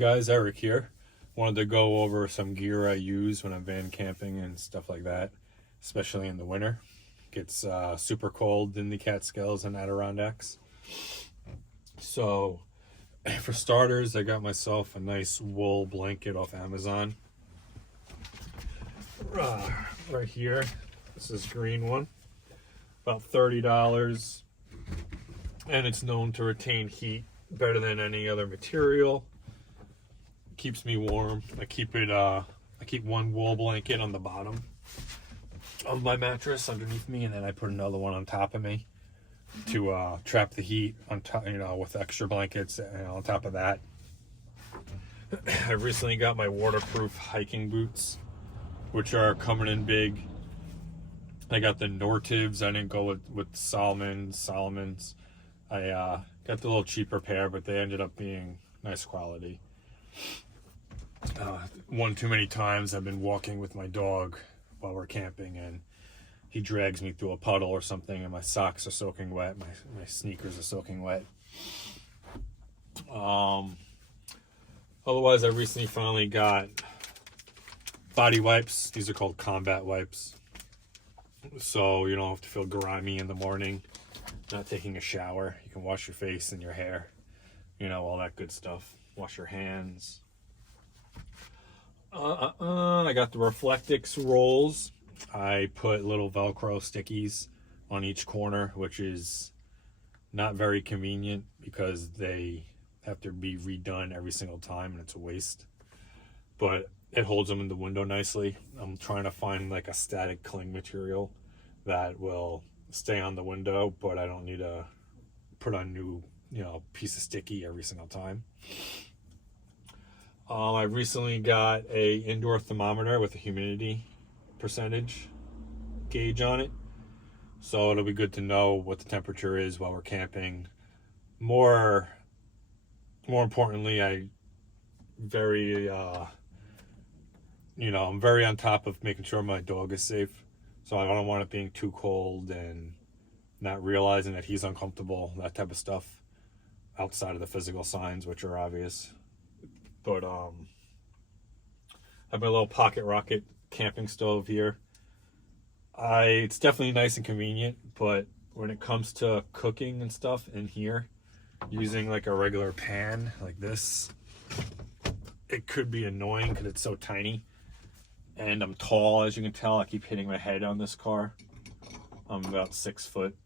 guys, Eric here. Wanted to go over some gear I use when I'm van camping and stuff like that, especially in the winter. Gets super cold in the Catskills and Adirondacks. So, for starters, I got myself a nice wool blanket off Amazon. Right here, this is green one, about $30, and it's known to retain heat better than any other material. Keeps me warm. I keep one wool blanket on the bottom of my mattress underneath me, and then I put another one on top of me to trap the heat on top, with extra blankets. And on top of that, I recently got my waterproof hiking boots, which are coming in big. I got the Nortivs. I didn't go with Salomon's. I got the little cheaper pair, but they ended up being nice quality. One too many times I've been walking with my dog while we're camping, and he drags me through a puddle or something, and my socks are soaking wet, my sneakers are soaking wet. Otherwise, I recently finally got body wipes. These are called combat wipes, so you don't have to feel grimy in the morning not taking a shower. You can wash your face and your hair, all that good stuff. Wash your hands. I got the Reflectix rolls. I put little Velcro stickies on each corner, which is not very convenient because they have to be redone every single time and it's a waste. But it holds them in the window nicely. I'm trying to find like a static cling material that will stay on the window, but I don't need to put on new, piece of sticky every single time. I recently got a indoor thermometer with a humidity percentage gauge on it, so it'll be good to know what the temperature is while we're camping. More importantly, I'm very on top of making sure my dog is safe, so I don't want it being too cold and not realizing that he's uncomfortable, that type of stuff, outside of the physical signs, which are obvious. But I have my little pocket rocket camping stove here. It's definitely nice and convenient, but when it comes to cooking and stuff in here, using like a regular pan like this, it could be annoying because it's so tiny. And I'm tall, as you can tell. I keep hitting my head on this car. I'm about 6 foot.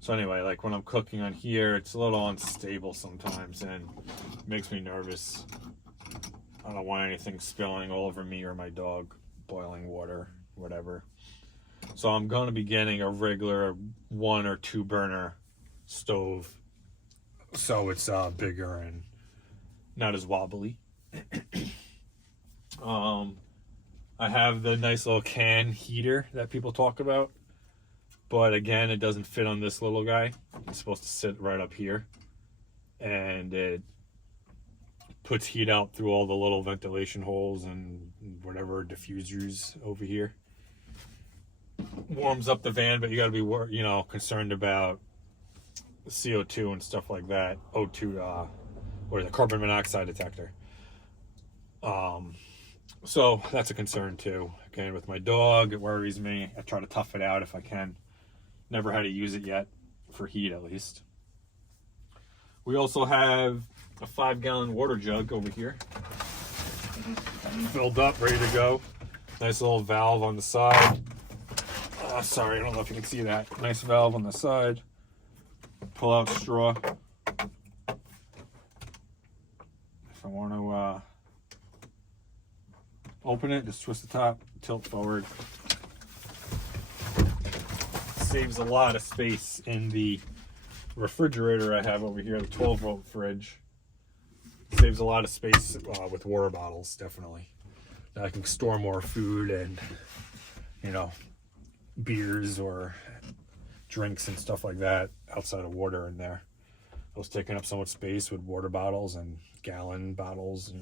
So anyway, like when I'm cooking on here, it's a little unstable sometimes and it makes me nervous. I don't want anything spilling all over me or my dog, boiling water, whatever. So I'm going to be getting a regular 1 or 2 burner stove, so it's bigger and not as wobbly. I have the nice little can heater that people talk about, but again, it doesn't fit on this little guy. It's supposed to sit right up here, and it puts heat out through all the little ventilation holes and whatever diffusers over here. Warms up the van, but you got to be concerned about CO2 and stuff like that. O2, or the carbon monoxide detector. So that's a concern too. Again, with my dog, it worries me. I try to tough it out if I can. Never had to use it yet, for heat at least. We also have a 5-gallon water jug over here, filled up, ready to go. Nice little valve on the side. Sorry, I don't know if you can see that. Nice valve on the side. Pull out straw. If I want to open it, just twist the top, tilt forward. Saves a lot of space in the refrigerator I have over here, the 12-volt fridge. Saves a lot of space with water bottles, definitely. Now I can store more food and, beers or drinks and stuff like that outside of water in there. I was taking up so much space with water bottles and gallon bottles,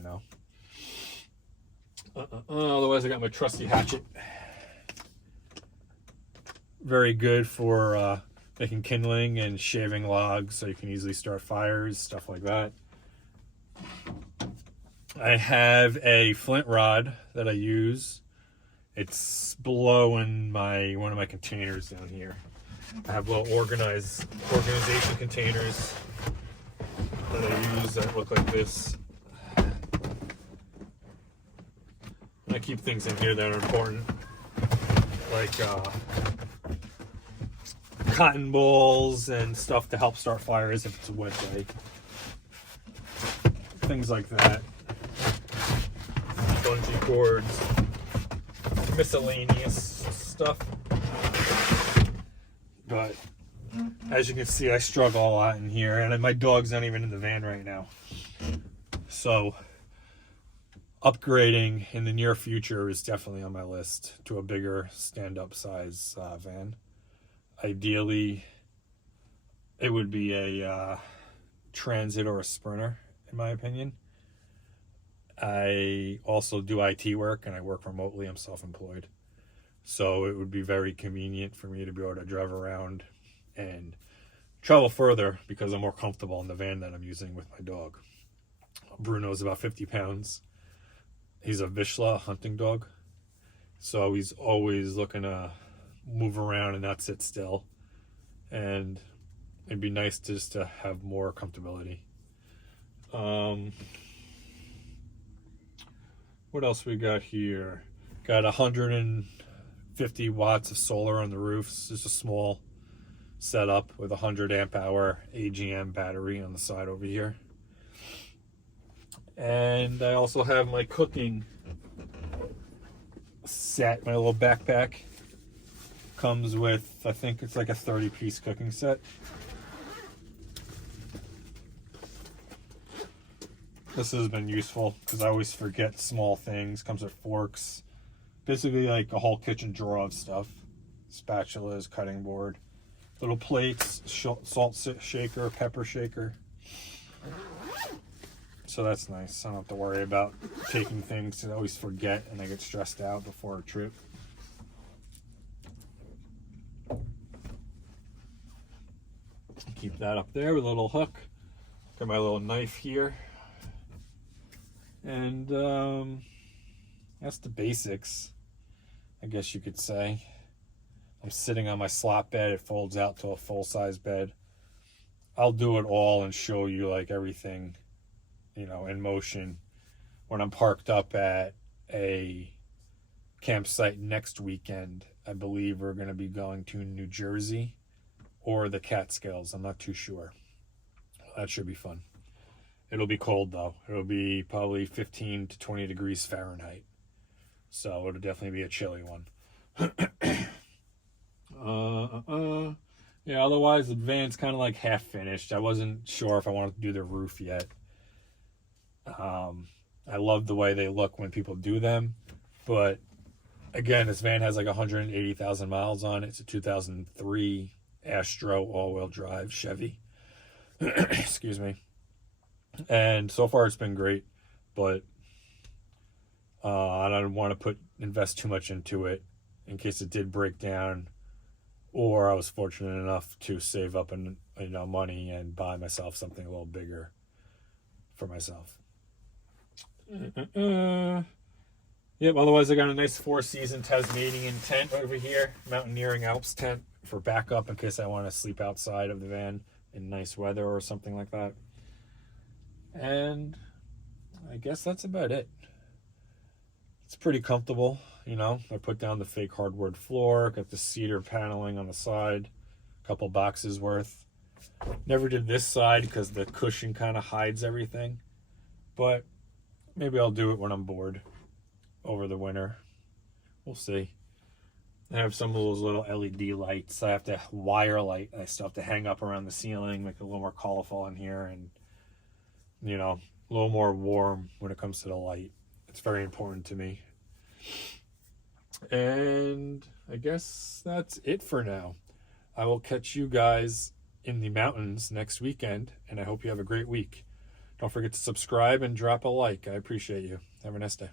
Otherwise, I got my trusty hatchet. Very good for making kindling and shaving logs, so you can easily start fires, stuff like that. I have a flint rod that I use. It's below in one of my containers down here. I have little organization containers that I use that look like this. I keep things in here that are important, like cotton balls and stuff to help start fires if it's a wet day. Things like that. Bungee cords, miscellaneous stuff. But as you can see, I struggle a lot in here, and my dog's not even in the van right now. So upgrading in the near future is definitely on my list to a bigger stand-up size van. Ideally, it would be a Transit or a Sprinter, in my opinion. I also do IT work, and I work remotely. I'm self-employed. So it would be very convenient for me to be able to drive around and travel further because I'm more comfortable in the van that I'm using with my dog. Bruno's about 50 pounds. He's a Vizsla hunting dog. So he's always looking to move around and not sit still. And it'd be nice just to have more comfortability. What else we got here? Got 150 watts of solar on the roof. It's just a small setup with 100 amp hour AGM battery on the side over here. And I also have my cooking set, my little backpack. Comes with, I think it's like a 30-piece cooking set. This has been useful because I always forget small things. Comes with forks. Basically like a whole kitchen drawer of stuff. Spatulas, cutting board, little plates, salt shaker, pepper shaker. So that's nice. I don't have to worry about taking things. I always forget and I get stressed out before a trip. Keep that up there with a little hook. Got my little knife here. And that's the basics, I guess you could say. I'm sitting on my slot bed. It folds out to a full-size bed. I'll do it all and show you like everything, you know, in motion when I'm parked up at a campsite next weekend. I believe we're going to be going to New Jersey or the Catskills. I'm not too sure. That should be fun. It'll be cold though. It'll be probably 15 to 20 degrees Fahrenheit. So it'll definitely be a chilly one. Yeah, otherwise the van's kind of like half finished. I wasn't sure if I wanted to do the roof yet. I love the way they look when people do them. But again, this van has like 180,000 miles on it. It's a 2003 Astro all-wheel drive Chevy. Excuse me. And so far it's been great, but I don't want to invest too much into it in case it did break down, or I was fortunate enough to save up money and buy myself something a little bigger for myself. Yep. Otherwise, I got a nice 4-season Tasmanian tent over here, mountaineering Alps tent for backup in case I want to sleep outside of the van in nice weather or something like that. And I guess that's about it. It's pretty comfortable, you know. I put down the fake hardwood floor, got the cedar paneling on the side, a couple boxes worth. Never did this side because the cushion kind of hides everything. But maybe I'll do it when I'm bored over the winter. We'll see. I have some of those little LED lights. I have to wire light. I still have to hang up around the ceiling, make it a little more colorful in here, and you know, a little more warm when it comes to the light. It's very important to me. And I guess that's it for now. I will catch you guys in the mountains next weekend, and I hope you have a great week. Don't forget to subscribe and drop a like. I appreciate you. Have a nice day.